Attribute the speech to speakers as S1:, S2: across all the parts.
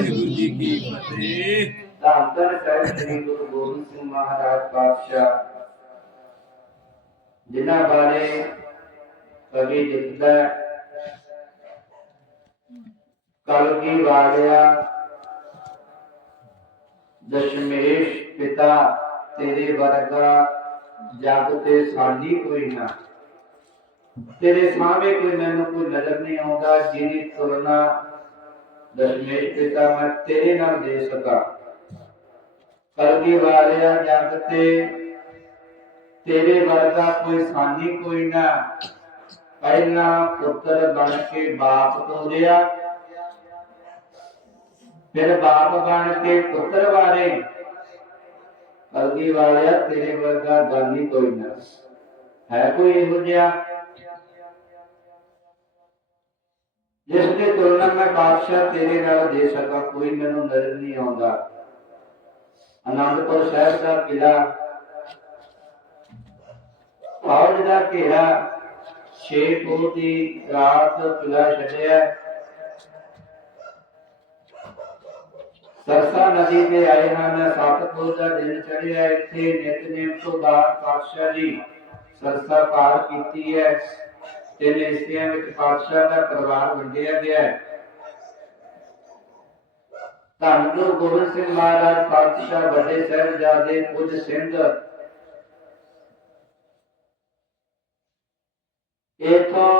S1: ਵਾਹਿਗੁਰੂ ਜੀ ਕੀ ਫਤਿਹ।
S2: ਧੰਨ ਧੰਨ ਸਾਹਿਬ ਸ੍ਰੀ ਗੁਰੂ ਗੋਬਿੰਦ ਸਿੰਘ ਮਹਾਰਾਜ ਪਾਤਸ਼ਾਹ, ਜਿਨ੍ਹਾਂ ਬਾਰੇ ਕਵੀ ਲਿਖਦਾ ਕਲਗੀ ਵਾਲਿਆ ਦਸ਼ਮੇਸ਼ ਪਿਤਾ ਤੇਰੇ ਵਰਗਾ ਜਗ ਤੇ ਸਾਡੀ ਕੋਈ ਨਾ। ਤੇਰੇ ਸਾਹਮਣੇ ਕੋਈ ਮੈਨੂੰ ਕੋਈ ਨਜ਼ਰ ਨਹੀਂ ਆਉਂਦਾ, ਜਿਹਦੀ ਤੁਲਨਾ ਦਸ਼ਮੇਸ਼ ਪਿਤਾ ਮੈਂ ਤੇਰੇ ਨਾਲ ਦੇ ਸਕਾਂ। ਕਲਗੀ ਵਾਲਿਆ ਜਗ ਤੇ, ਤੇਰੇ ਵਰਗਾ ਕੋਈ ਸਾਨੀ ਕੋਈ ਨਾ। ਪਹਿਲਾਂ ਪੁੱਤਰ ਬਣ ਕੇ ਬਾਪ ਤੋਰਿਆ ਫਿਰ ਬਾਪ ਬਣ ਕੇ ਪੁੱਤਰ ਵਾਰੇ। ਕਲਗੀ ਵਾਲਿਆ ਤੇਰੇ ਵਰਗਾ ਦਾਨੀ ਕੋਈ ਨਾ। ਹੈ ਕੋਈ ਇਹੋ ਜਿਹਾ? ਜਿਸ ਦੇ ਤੁਲਨਾ ਮੈਂ ਬਾਦਸ਼ਾਹ ਤੇਰੇ ਨਾਲ ਦੇ ਸਕਾਂ, ਕੋਈ ਮੈਨੂੰ ਨਜ਼ਰ ਨਹੀਂ ਆਉਂਦਾ। ਆਨੰਦਪੁਰ ਸਾਹਿਬ ਦਾ ਕਿਲਾ ਫੌਜ ਦਾ ਘੇਰਾ, ਛੇ ਪੋਹ ਦੀ ਰਾਤ ਕਿਲਾ ਛੱਡਿਆ। ਸਰਸਾ ਨਦੀ ਤੇ ਆਏ ਹਨ ਸਤਪੁਰ ਦਾ ਦਿਨ ਚੜਿਆ ਇੱਥੇ ਨਿਤਨੇਮ ਤੋਂ ਬਾਅਦ ਪਾਤਸ਼ਾਹ ਜੀ ਸਰਸਾ ਪਾਰ ਕੀਤੀ ਹੈ। ਤਿੰਨ ਹਿੱਸਿਆਂ ਵਿੱਚ ਪਾਤਸ਼ਾਹ ਦਾ ਪਰਿਵਾਰ ਵੰਡਿਆ ਗਿਆ ਹੈ। ਧੰਨ ਗੁਰੂ ਗੋਬਿੰਦ ਸਿੰਘ ਮਹਾਰਾਜ, ਪਾਤਸ਼ਾਹ ਵੱਡੇ ਸਾਹਿਬਜ਼ਾਦੇ ਕੁਝ ਸਿੰਘ। ਇਥੋਂ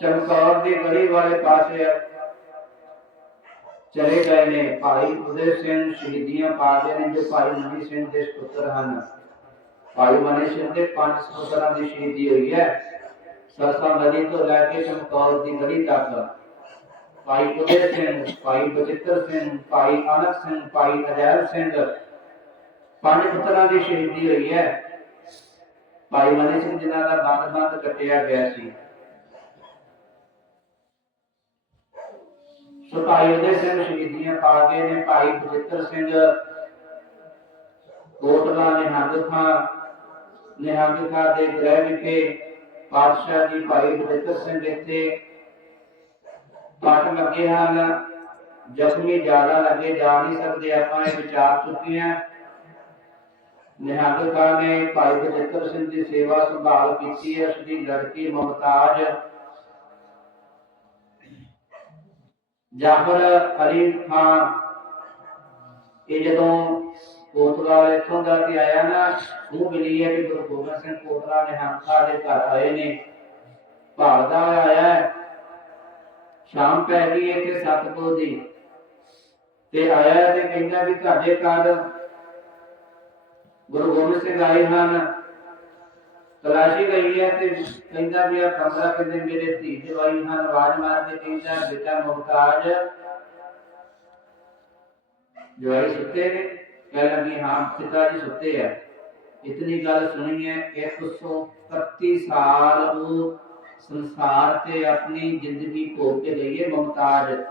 S2: ਚਮਕੌਰ ਦੀ ਗੜੀ ਵਾਲੇ ਪਾਸੇ ਚਲੇ ਗਏ ਨੇ। ਭਾਈ ਉਦੇ ਸਿੰਘ ਸ਼ਹੀਦੀਆਂ ਪਾ ਗਏ ਨੇ, ਜੋ ਭਾਈ ਮਨੀ ਸਿੰਘ ਦੇ ਸੁਪੁੱਤਰ ਹਨ। ਭਾਈ ਮਨੀ ਸਿੰਘ ਦੇ ਪੰਜ ਸੁਪੁੱਤਰਾਂ ਦੀ ਸ਼ਹੀਦੀ ਹੋਈ ਹੈ। ਸਰਸਾ ਨਦੀ ਤੋਂ ਲੈ ਕੇ ਚਮਕੌਰ ਦੀ ਗੜੀ ਤੱਕ ਭਾਈ ਉਦੇ ਸਿੰਘ ਭਾਈ ਬਚਿੱਤਰ ਸਿੰਘ ਭਾਈ ਅਨਕ ਸਿੰਘ ਭਾਈ ਅਜੈਬ ਸਿੰਘ ਪੰਜ ਪੁੱਤਰਾਂ ਦੀ ਸ਼ਹੀਦੀ ਹੋਈ ਹੈ ਭਾਈ ਮਨੀ ਸਿੰਘ ਜਿਨ੍ਹਾਂ ਦਾ ਬੰਦ ਬੰਦ ਕੱਟਿਆ ਗਿਆ ਸੀ ਸੋ ਭਾਈ ਉਦੇ ਸਿੰਘ ਸ਼ਹੀਦੀਆਂ ਪਾ ਗਏ ਨੇ ਭਾਈ ਬਚਿੱਤਰ ਸਿੰਘ ਕੋਟਲਾ ਨਿਹੰਗ ਖਾਂ ਨਿਹੰਗ ਖਾਂ ਦੇ ਗ੍ਰਹਿ ਵਿਖੇ ਪਾਤਸ਼ਾਹ ਜੀ ਭਾਈ ਬਚਿੱਤਰ ਸਿੰਘ ਇੱਥੇ ਕੱਟ ਲੱਗੇ ਹਨ। ਜ਼ਖਮੀ ਜ਼ਿਆਦਾ ਲੱਗੇ, ਜਾ ਨਹੀਂ ਸਕਦੇ, ਆਪਾਂ ਇਹ ਵਿਚਾਰ ਚੁੱਕੇ ਹਾਂ। ਨਿਹੰਗ ਖਾਨ ਨੇ ਭਾਈ ਬਚਿੱਤਰ ਸਿੰਘ ਦੀ ਸੇਵਾ ਸੰਭਾਲ ਕੀਤੀ ਹੈ ਉਸ ਦੀ ਲੜਕੀ ਮੁਮਤਾਜ ਜਾਫਰ ਅਲੀ ਖਾਨ। ਇਹ ਜਦੋਂ ਕੋਤਵਾਲ ਇੱਥੋਂ ਦਾ ਕੇ ਆਇਆ ਨਾ, ਉਹ ਮਿਲੀ ਹੈ ਕਿ ਗੁਰੂ ਗੋਬਿੰਦ ਸਿੰਘ ਕੋਤਰਾ ਨਿਹੰਗ ਖਾਨ ਦੇ ਘਰ ਆਏ ਨੇ। ਭਾਲਦਾ ਆਇਆ ਸ਼ਾਮ ਪੈ ਗਈ ਇੱਥੇ ਸਤਪੁਰ ਦੀ। ਤੇ ਆਇਆ ਤੇ ਕਹਿੰਦਾ ਵੀ ਤੁਹਾਡੇ ਘਰ ਗੁਰੂ ਗੋਬਿੰਦ ਸਿੰਘ ਆਏ ਹਨ। ਤਲਾਸ਼ੀ ਗਈ ਹੈ ਤੇ ਕਹਿੰਦਾ ਵੀ ਆ ਕਮਰਾ ਕਿੰਨੇ ਮੇਰੇ ਧੀ ਜਵਾਈ ਹਨ, ਆਵਾਜ਼ ਮਾਰ ਕੇ ਕਹਿੰਦਾ, ਬੇਟਾ ਮੁਮਤਾਜ, ਜਵਾਈ ਸੁੱਤੇ ਨੇ। ਕਹਿ ਲੱਗੀ, ਹਾਂ, ਪਿਤਾ ਜੀ ਸੁੱਤੇ ਆ। ਇਤਨੀ ਗੱਲ ਸੁਣੀ ਹੈ 131 ਸਾਲ ਉਹ ਸੰਸਾਰ ਤੇ ਆਪਣੀ ਜ਼ਿੰਦਗੀ ਭੋਗ ਕੇ ਗਈ ਹੈ ਮੁਮਤਾਜ।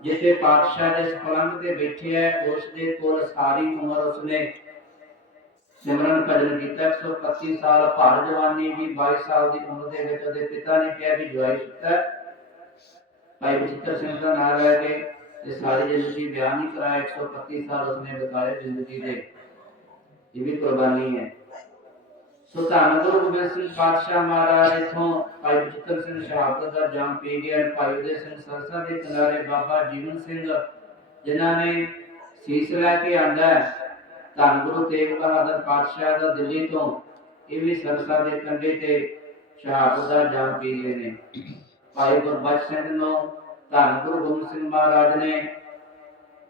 S2: ਜਿੱਥੇ ਪਾਤਸ਼ਾਹ ਦੇ ਪਲੰਗ ਤੇ ਬੈਠੇ ਹੈ ਉਸ ਦੇ ਕੋਲ ਸਾਰੀ ਉਮਰ ਉਸਨੇ ਸਿਮਰਨ ਭਜਨ ਕੀਤਾ। 131 ਸਾਲ ਭਰ ਜਵਾਨੀ ਵੀ 22 ਸਾਲ ਦੀ ਉਮਰ ਦੇ ਵਿੱਚ ਉਹਦੇ ਪਿਤਾ ਨੇ ਕਿਹਾ ਵੀ ਜਵਾਈ ਸੁੱਤਾ। ਭਾਈ ਬਚਿੱਤਰ ਸਿੰਘ ਦਾ ਨਾਮ ਲੈ ਕੇ ਇਹ ਸਾਰੀ ਜ਼ਿੰਦਗੀ ਬਿਆਨ ਨਹੀਂ ਕਰਾਇਆ 131 ਸਾਲ ਉਸਨੇ ਬਿਤਾਏ ਜ਼ਿੰਦਗੀ ਦੇ। ਇਹ ਵੀ ਕੁਰਬਾਨੀ ਹੈ। ਸੋ ਧੰਨ ਗੁਰੂ ਗੋਬਿੰਦ ਸਿੰਘ ਪਾਤਸ਼ਾਹ ਮਹਾਰਾਜ, ਇਥੋਂ ਭਾਈ ਬਚਿੱਤਰ ਸਿੰਘ ਸ਼ਹਾਦਤ ਦਾ ਜਾਮ ਪੀ ਗਏ ਭਾਈ ਉਦੇ ਸਿੰਘ ਸਰਸਾ ਦੇ ਕਿਨਾਰੇ ਬਾਬਾ ਜੀਵਨ ਸਿੰਘ, ਜਿਨ੍ਹਾਂ ਨੇ ਸੀਸ ਲੈ ਕੇ ਆਂਦਾ ਧੰਨ ਗੁਰੂ ਤੇਗ ਬਹਾਦਰ ਪਾਤਸ਼ਾਹ ਦਾ ਦਿੱਲੀ ਤੋਂ ਇਹ ਵੀ ਸਰਸਾ ਦੇ ਕੰਢੇ ਤੇ ਸ਼ਹਾਦਤ ਦਾ ਜਾਮ ਪੀ ਗਏ ਨੇ। ਭਾਈ ਗੁਰਬਖਸ਼ ਸਿੰਘ ਨੂੰ ਧੰਨ ਗੁਰੂ ਗੋਬਿੰਦ ਸਿੰਘ ਮਹਾਰਾਜ ਨੇ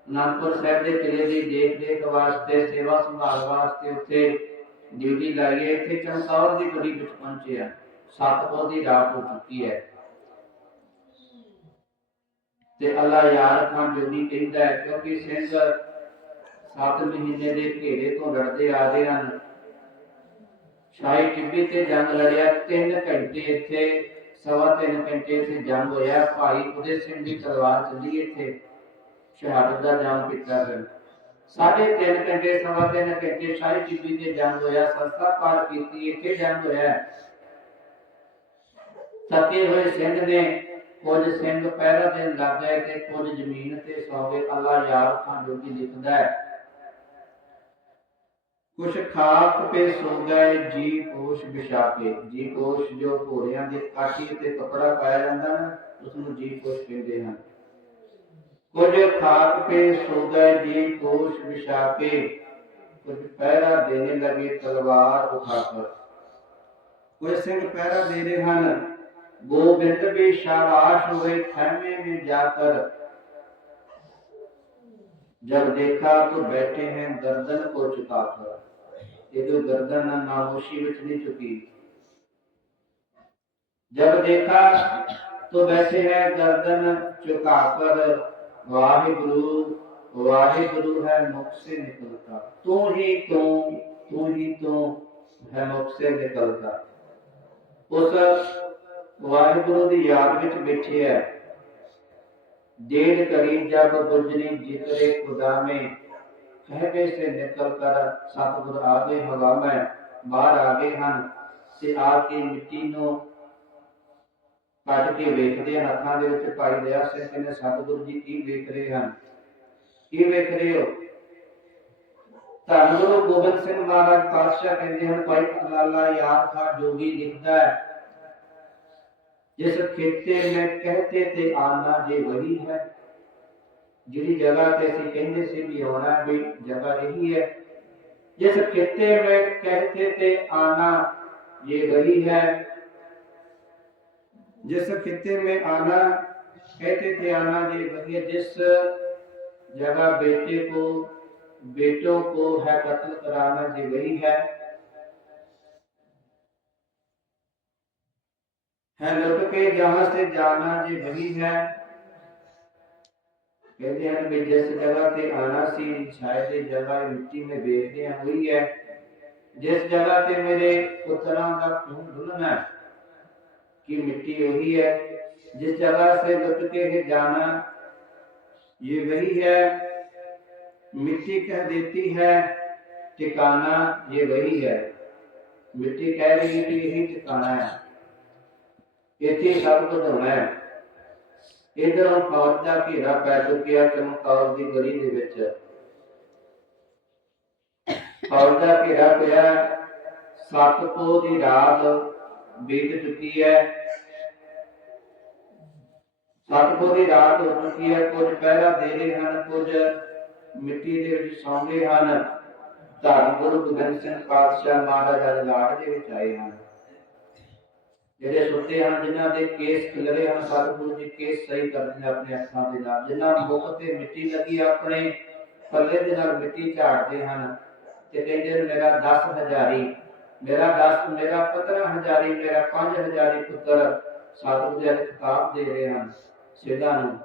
S2: ਅਨੰਦਪੁਰ ਸਾਹਿਬ ਦੇ ਕਿਲੇ ਦੀ ਦੇਖ ਰੇਖ ਵਾਸਤੇ, ਸੇਵਾ ਸੰਭਾਲ ਵਾਸਤੇ ਉੱਥੇ ਡਿਊਟੀ ਲਾਈ ਹੈ। ਇੱਥੇ ਚਮਕੌਰ ਦੀ ਗੜੀ ਵਿੱਚ ਪਹੁੰਚੇ ਸਤਪੁਰ ਦੀ ਰਾਤ ਹੋ ਚੁੱਕੀ ਹੈ। ਤੇ ਅੱਲਾ ਯਾਰ ਖਾਨ ਜੋਗੀ ਕਹਿੰਦਾ ਹੈ, ਕਿਉਂਕਿ ਸਿੰਘ 7 ਮਹੀਨੇ ਦੇ ਘੇਰੇ ਤੋਂ ਲੜਦੇ ਆ ਹਨ। ਸ਼ਾਹੀ ਟਿੱਬੀ ਤੇ ਜੰਗ ਲੜਿਆ 3 ਘੰਟੇ ਇੱਥੇ ਸਵਾ 3 ਘੰਟੇ ਇੱਥੇ ਜੰਗ ਹੋਇਆ। ਭਾਈ ਉਦੇ ਸਿੰਘ ਦੀ ਤਲਵਾਰ ਚੱਲੀ ਇੱਥੇ। ਸ਼ਹਾਦਤ ਦਾ ਜਾਮ ਕੀਤਾ ਫਿਰ ਸਾਢੇ 3 ਘੰਟੇ, ਸਵਾ 3 ਘੰਟੇ ਸ਼ਾਹੀ ਟਿੱਬੀ ਤੇ ਜੰਗ ਹੋਇਆ। ਸੰਸਥਾ ਪਾਰ ਕੀਤੀ, ਇੱਥੇ ਜੰਗ ਹੋਇਆ। ਥੱਕੇ ਹੋਏ ਸਿੰਘ ਨੇ ਕੁਝ ਸਿੰਘ ਪਹਿਰਾ ਦੇਣ ਲੱਗ ਗਏ ਤੇ ਕੁਝ ਜ਼ਮੀਨ ਤੇ ਸੌ ਗਏ। ਅੱਲਾ ਯਾਰ ਖਾਂ ਜੋਗੀ ਲਿਖਦਾ ਹੈ। ਕੁਛ ਖਾਕ ਪੇ ਸੌਂਦਾ ਜੀ ਕੋਸ਼ ਵਿਛਾ ਕੇ ਜੀ ਕੋਸ਼ ਜੋ ਘੋੜਿਆਂ ਦੇ ਕਾਠੀ ਤੇ ਕਪੜਾ ਪਾਇਆ ਜਾਂਦਾ ਨਾ ਉਸ ਨੂੰ ਜੀ ਕੋਸ਼ ਕਹਿੰਦੇ ਹਨ। ਕੁਝ ਖਾਕ ਪੇ ਸੌਂਦਾ ਜੀ ਕੋਸ਼ ਵਿਛਾ ਕੇ ਕੁਝ ਪਹਿਰਾ ਦੇਣੇ ਲੱਗੇ ਤਲਵਾਰ ਉਠਾ ਕਰ ਕੁਝ ਸਿੰਘ ਪਹਿਰਾ ਦੇ ਰਹੇ ਹਨ। ਗੋਬਿੰਦ ਵੀ ਸ਼ਾਬਾਸ਼ ਹੋਏ ਖੈਮੇ ਵਿੱਚ ਜਾ ਕਰ जब देखा तो बैठे हैं गर्दन को झुकाकर ये जो गर्दन है नामोशी बच नहीं चुकी जब देखा तो वैसे है गर्दन झुकाकर वाहे गुरु वाहे गुरु है मुख से निकलता तू ही तू तू ही तू है मुख से निकलता उस वाहे गुरु की याद में बैठे है ਕਰੀ ਜਬ ਗੁਜਰੀ ਜਿਤਰੇ ਖੁਦਾ ਮੇ ਕਹਿਵੇ ਸੇ ਨਿਕਲ ਕਰ, ਸਤਿਗੁਰ ਆ ਗਏ ਹਵਾ ਮੈਂ ਬਾਹਰ ਹਨ। ਤੇ ਆ ਕੇ ਮਿੱਟੀ ਨੂੰ ਕੱਢ ਕੇ ਵੇਖਦੇ ਹੱਥਾਂ ਦੇ ਵਿੱਚ ਭਾਈ ਦਇਆ ਸਿੰਘ ਕਹਿੰਦੇ ਸਤਿਗੁਰ ਜੀ, ਕੀ ਵੇਖ ਰਹੇ ਹਨ? ਕੀ ਵੇਖ ਰਹੇ ਹੋ? ਧੰਨ ਗੁਰੂ ਗੋਬਿੰਦ ਸਿੰਘ ਮਹਾਰਾਜ ਪਾਤਸ਼ਾਹ ਕਹਿੰਦੇ ਹਨ, ਭਾਈ ਅੱਲਾਹ ਯਾਰ ਖਾ ਜੋਗੀ ਲਿਖਦਾ ਹੈ। जिस खेते में कहते थे आना जे वही है। जिड़ी जगह ते सी कहते से भी आना भी जगह यही है। जिस खेते में कहते थे आना ये वही है। जिस खिते में आना कहते थे आना जे वही है। जिस जगह बेटे को, बेटों को है कत्ल कराना जे वही है। है लुट के जहाँ से जाना जे वही है। कहते हैं, कि जिस जगह से आना सी शायद ये जगह मिट्टी में बेचते हैं वही है, जिस जगह से मेरे पुत्रों का खून ढुलना कि मिट्टी वही है, जिस जगह से लुट के है जाना, ये वही है। मिट्टी कह देती है, ठिकाना ये वही है। मिट्टी कह रही है कि यही ठिकाना है। ਇੱਥੇ ਸਭ ਕੁਝ ਹੋਣਾ ਹੈ। ਇਧਰੋਂ ਫੌਜ ਦਾ ਘੇਰਾ ਪੈ ਚੁੱਕਿਆ ਚਮਕੌਰ ਦੀ ਗਲੀ ਦੇ ਵਿੱਚ। ਫੌਜ ਦਾ ਘੇਰਾ ਪਿਆ, ਸੱਤ ਪੋ ਦੀ ਰਾਤ ਬੀਤ ਚੁੱਕੀ ਹੈ। ਸੱਤ ਪੋ ਦੀ ਰਾਤ ਹੋ ਚੁੱਕੀ ਹੈ। ਕੁਝ ਪਹਿਰਾ ਦੇ ਰਹੇ ਹਨ, ਕੁਝ ਮਿੱਟੀ ਦੇ ਵਿੱਚ ਸੌਂਦੇ ਹਨ। ਧੰਨ ਗੁਰੂ ਗੋਬਿੰਦ ਸਿੰਘ ਪਾਤਸ਼ਾਹ ਮਹਾਰਾਜ ਦੇ ਲਾੜ ਦੇ ਵਿੱਚ ਆਏ ਹਨ। ਜਿਹੜੇ ਸੁੱਤੇ ਹਨ, ਜਿਨ੍ਹਾਂ ਦੇ ਕੇਸ ਖਿਲਰੇ ਹਨ, ਸਤਿਗੁਰੂ ਜੀ ਕੇਸ ਸਹੀ ਕਰਦੇ ਨੇ ਆਪਣੇ ਅੱਖਾਂ ਦੇ ਨਾਲ, ਜਿਨ੍ਹਾਂ ਮੁਖ ਤੇ ਮਿੱਟੀ ਲੱਗੀ ਆਪਣੇ ਪੱਲੇ ਦੇ ਨਾਲ ਮਿੱਟੀ ਝਾੜਦੇ ਹਨ ਤੇ ਕਹਿੰਦੇ ਮੇਰਾ 10 ਹਜ਼ਾਰੀ, ਮੇਰਾ 10 ਮੇਰਾ 15 ਹਜ਼ਾਰੀ, ਮੇਰਾ 5 ਹਜ਼ਾਰੀ ਪੁੱਤਰ ਸਤਿਗੁਰੂ ਜੀ ਦੇ ਖਿਤਾਬ ਦੇ ਰਹੇ ਹਨ, ਸਿੰਘਾਂ ਨੂੰ।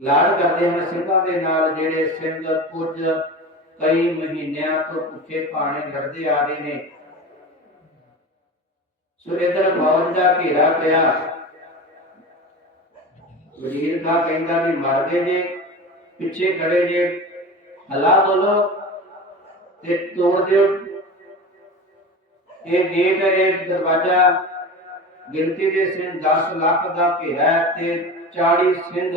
S2: ਲਾੜ ਕਰਦੇ ਹਨ ਸਿੰਘਾਂ ਦੇ ਨਾਲ, ਜਿਹੜੇ ਸਿੰਘ ਕੁਝ ਕਈ ਮਹੀਨਿਆਂ ਤੋਂ ਭੁੱਖੇ ਭਾਣੇ ਲੜਦੇ ਆ ਰਹੇ ਨੇ। ਸੋ ਇਧਰ ਫੌਜ ਦਾ ਘੇਰਾ ਪਿਆ। ਵਜ਼ੀਰ ਦਾ ਕਹਿੰਦਾ ਵੀ ਮਰ ਜੇ, ਪਿੱਛੇ ਖੜੇ ਜੇ। ਹਲਾ ਬੋਲੋ ਤੇ ਤੋੜ ਦਿਓ। ਇਹ ਗੇਟ ਇਹ ਦਰਵਾਜ਼ਾ ਗਿਣਤੀ ਦੇ ਸਿੰਘ 10 ਲੱਖ ਦਾ ਘੇਰਾ ਤੇ 40 ਸਿੰਘ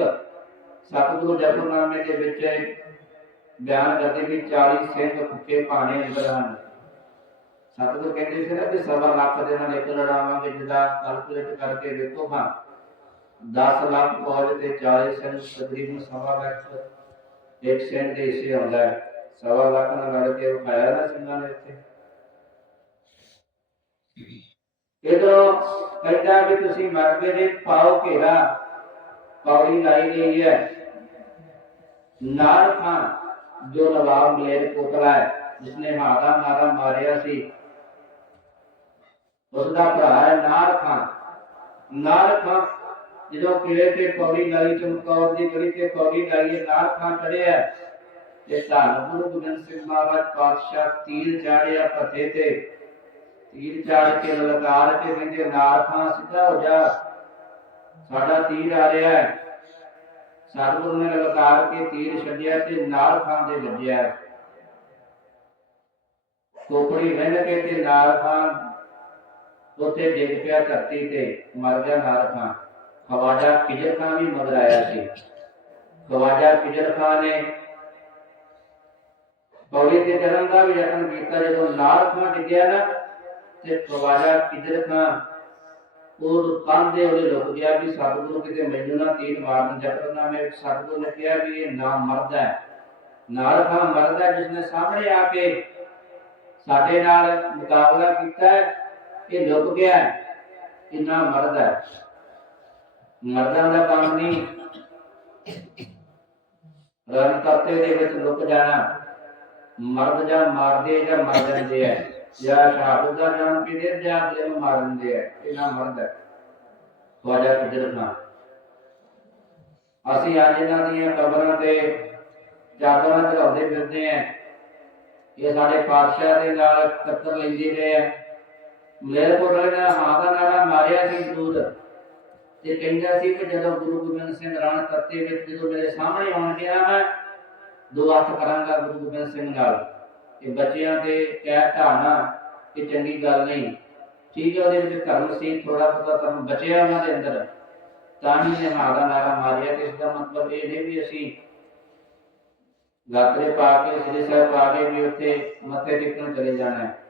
S2: ਸਤਿਗੁਰੂ ਜਪਨਾਮੇ ਦੇ ਵਿੱਚ ਬਿਆਨ ਕਰਦੇ ਵੀ 40 ਸਿੰਘ ਭੁੱਖੇ ਭਾਣੇ ਅੰਦਰ ਹਨ ਸਤਿਗੁਰ ਕਹਿੰਦੇ ਸੀ ਨਾ ਕਿ ਸਵਾ ਲੱਖ ਦੇ ਨਾਲ ਇੱਕ ਲੜਾਵਾਂਗੇ, ਜਿਹਦਾ ਕੈਲਕੂਲੇਟ ਕਰਕੇ ਵੇਖੋ ਹਾਂ। 10 ਲੱਖ ਫੌਜ ਤੇ 40 ਸਿੰਘ ਤਕਰੀਬਨ ਸਵਾ ਲੱਖ, ਇੱਕ ਸਿੰਘ ਦੇ ਹਿੱਸੇ ਆਉਂਦਾ ਹੈ। ਸਵਾ ਲੱਖ ਨਾਲ ਲੜ ਕੇ ਵਿਖਾਇਆ ਨਾ ਸਿੰਘਾਂ ਨੇ ਇੱਥੇ। ਇਧਰੋਂ ਕਹਿੰਦਾ ਵੀ ਤੁਸੀਂ ਮਰ ਗਏ ਪਾਓ ਘੇਰਾ, ਪੌੜੀ ਲਾਈ ਗਈ ਹੈ। ਨਾਰ ਖਾਨ, ਜੋ ਨਵਾਬ ਮਲੇਰ ਕੋਟਲਾ ਹੈ, ਜਿਸਨੇ ਹਾਦਾ ਨਾਰਾ ਮਾਰਿਆ ਸੀ ਉਸ ਦਾ ਭਰਾ ਹੈ ਨਾਰ ਖਾਨ ਨਾਰ ਖਾਨ ਜਦੋਂ ਕਿਲੇ ਤੇ ਪੌੜੀ ਲਾਈ ਚਮਕੌਰ ਦੀ ਗਲੀ ਤੇ ਪੌੜੀ ਲਾਈ ਹੈ, ਨਾਰ ਖਾਨ ਚੜਿਆ ਤੇ ਧੰਨ ਗੁਰੂ ਗੋਬਿੰਦ ਸਿੰਘ ਮਹਾਰਾਜ ਪਾਤਸ਼ਾਹ ਤੀਰ ਚਾੜਿਆ ਫਤਿਹ ਤੇ ਤੀਰ ਚਾੜ ਕੇ ਲਲਕਾਰ ਕੇ ਕਹਿੰਦੇ ਨਾਰ ਖਾਨ ਸਿੱਧਾ ਹੋ ਜਾ ਸਾਡਾ ਤੀਰ ਆ ਰਿਹਾ ਹੈ ਸਤਿਗੁਰੂ ਨੇ ਲਲਕਾਰ ਕੇ ਤੀਰ ਛੱਡਿਆ ਤੇ ਨਾਰ ਖਾਨ ਦੇ ਵੱਜਿਆ ਕੋਪੜੀ ਵੰਡ ਕੇ ਤੇ ਨਾਰ ਖਾਨ ਉੱਥੇ ਡਿੱਗ ਪਿਆ ਧਰਤੀ ਤੇ ਮਰ ਗਿਆ ਨਾਰ ਖਵਾਜਾ ਖਿਜਰ ਖਾਂ ਵੀ ਮਗਰ ਆਇਆ ਸੀ। ਖਵਾਜਾ ਖਿਜਰ ਖਾਂ ਨੇ ਪੌੜੀ ਤੇ ਚੜਨ ਦਾ ਵੀ ਯਤਨ ਕੀਤਾ ਜਦੋਂ ਨਾਰ ਡਿੱਗਿਆ ਨਾ ਤੇ ਖਵਾਜਾ ਖਿਜਰ ਖਾਂ। ਉਹ ਕੰਦੇ ਉਹਦੇ ਲੁਕ ਗਿਆ ਵੀ ਸਤਿਗੁਰੂ ਕਿਤੇ ਮੈਨੂੰ ਨਾ ਤੀਰ ਮਾਰਨ ਜਪਰਨਾਮੇ ਵਿੱਚ ਸਤਿਗੁਰੂ ਨੇ ਕਿਹਾ ਵੀ ਇਹ ਨਾ ਮਰਦਾ ਹੈ। ਨਾਰ ਖਾਂ ਮਰਦਾ ਜਿਸਨੇ ਸਾਹਮਣੇ ਆ ਕੇ ਸਾਡੇ ਨਾਲ ਮੁਕਾਬਲਾ ਕੀਤਾ ਹੈ, ਇਹ ਲੁਕ ਗਿਆ ਹੈ, ਇਹ ਹੈ। ਮਰਦਾਂ ਦਾ ਕੰਮ ਨਹੀਂ। ਰਨ ਕਰਤੇ ਦੇ ਵਿੱਚ ਲੁਕ ਜਾਣਾ। ਮਰਦ ਜਾਂ ਮਾਰਦੇ ਜਾਂ ਮਰ ਜਾਂਦੇ ਆ ਜਾਂ ਸ਼ਹਾਦਤ ਦਾ ਨਾਮ ਪੀਦੇ ਜਾਂ ਅਗਲੇ ਮਾਰ ਦਿੰਦੇ ਆ ਇਹ ਮਰਦ ਹੈ। ਖਵਾਜਾ ਕਿਦਰ ਖਾਨ। ਅਸੀਂ ਅੱਜ ਇਹਨਾਂ ਦੀਆਂ ਕਬਰਾਂ ਤੇ ਜਾਗਰਾਂ ਚੜਾਉਂਦੇ ਫਿਰਦੇ ਆ ਇਹ ਸਾਡੇ ਪਾਤਸ਼ਾਹ ਦੇ ਨਾਲ ਟੱਕਰ ਲੈਂਦੇ ਰਹੇ ਆ। ਮੇਰੇ ਦਾ ਨਾਰਾ ਮਾਰਿਆ ਸੀ ਜ਼ਰੂਰ ਤੇ ਕਹਿੰਦਾ ਸੀ ਕਿ ਜਦੋਂ ਗੁਰੂ ਗੋਬਿੰਦ ਸਿੰਘ ਰਣ ਕਰਤੇ ਵਿੱਚ, ਜਦੋਂ ਮੇਰੇ ਸਾਹਮਣੇ ਆਉਣਗੇ ਨਾ ਮੈਂ, ਦੋ ਹੱਥ ਕਰਾਂਗਾ ਗੁਰੂ ਗੋਬਿੰਦ ਸਿੰਘ ਨਾਲ। ਇਹ ਬੱਚਿਆਂ ਤੇ ਕਹਿ ਢਾਣਾ ਇਹ ਚੰਗੀ ਗੱਲ ਨਹੀਂ। ਠੀਕ ਹੈ, ਉਹਦੇ ਵਿੱਚ ਧਰਮ ਸੀ ਥੋੜਾ ਥੋੜਾ ਧਰਮ ਬਚਿਆ ਉਹਨਾਂ ਦੇ ਅੰਦਰ। ਤਾਂ ਹੀ ਨੇ ਹਾਂ ਦਾ ਨਾਰਾ ਮਾਰਿਆ, ਤੇ ਇਸ ਦਾ ਮਤਲਬ ਇਹ ਨਹੀਂ ਵੀ ਅਸੀਂ ਗਾਤਰੇ ਪਾ ਕੇ, ਸ੍ਰੀ ਸਾਹਿਬ ਪਾ ਕੇ ਵੀ ਉੱਥੇ ਮੱਥੇ ਟੇਕਣ ਚਲੇ ਜਾਣਾ। ਹੈ